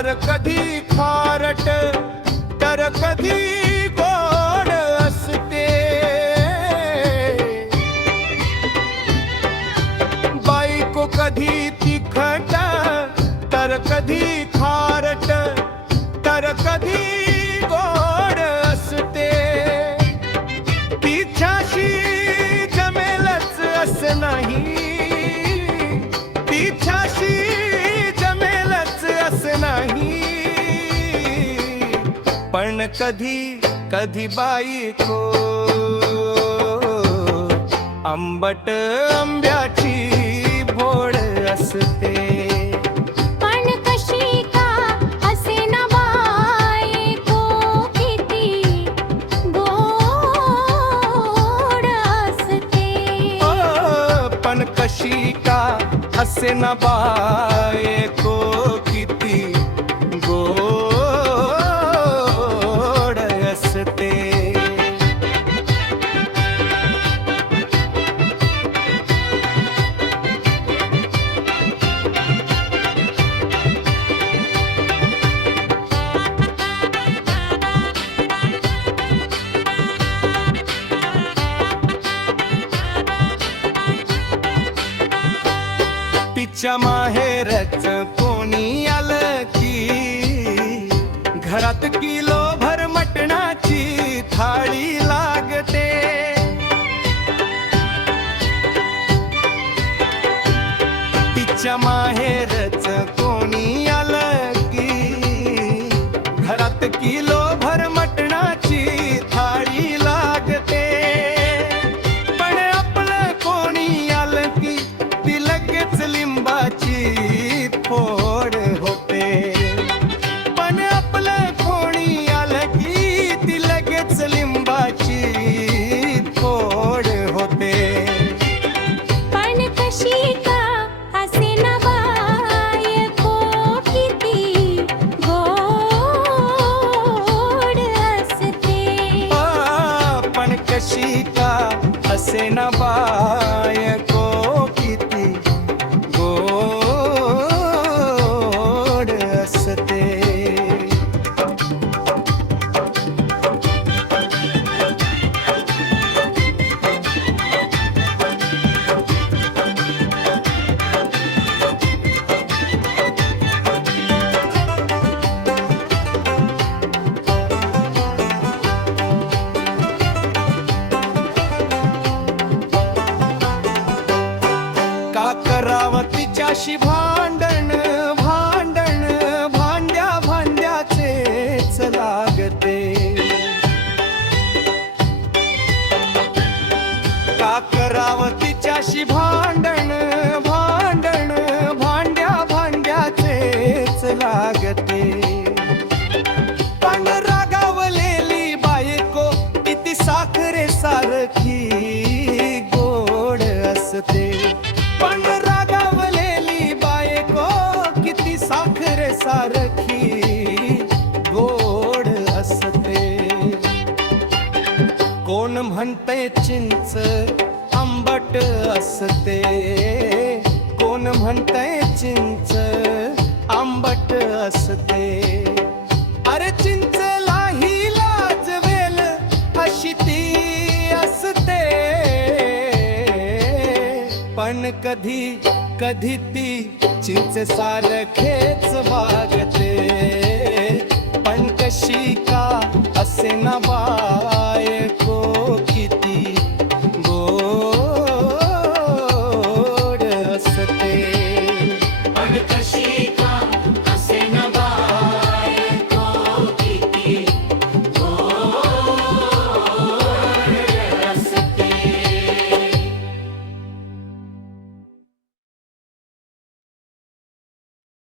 तर कधी खारट तर कधी गोड असते. बायको कधी तिखट तर कधी खारट तर कधी गोड असते. तिच्याशी जमेलच असं नाही, तिच्याशी जमेलच असं नाही. पण कधी कधी बायको आंबट आंब्याची भोड असते. पण कशी का असेना बायको किती गोड असते. पण कशी का असेना बायको किती गोड असते. तिच्या माहेरच कोणी आलं की घरात किलो भर मटणाची थाळी लागते. तिच्या माहेरच कोणी आलं की घरात किलो भर मटणाची थाळी लागते. पण आपलं कोणी आलं की ती लगेच लिंबाची फोड होते. पण आपलं कोणी आलं की ती लगेच लिंबाची फोड होते. पण कशी का असेना बायको किती गोड असते. पण कशी का असेना बायको किती गोड असते. का करावं तिच्याशी भांडण भांडण भांड्या भांड्याचेच लागते. का करावं तिच्याशी भांडण भांडण भांड्या भांड्याचेच लागते. पण रागावलेली बायको किती साखरे सारखी गोड असते. पण रागावलेली बायको किती साखरे सारखी गोड असते. कोण म्हणते चिंच आंबट असते, कोण म्हणते चिंच आंबट असते. अरे चिंचलाही लाजवेल अशी ती असते. पण कधी कधी ती चिंच सारखेच वागते.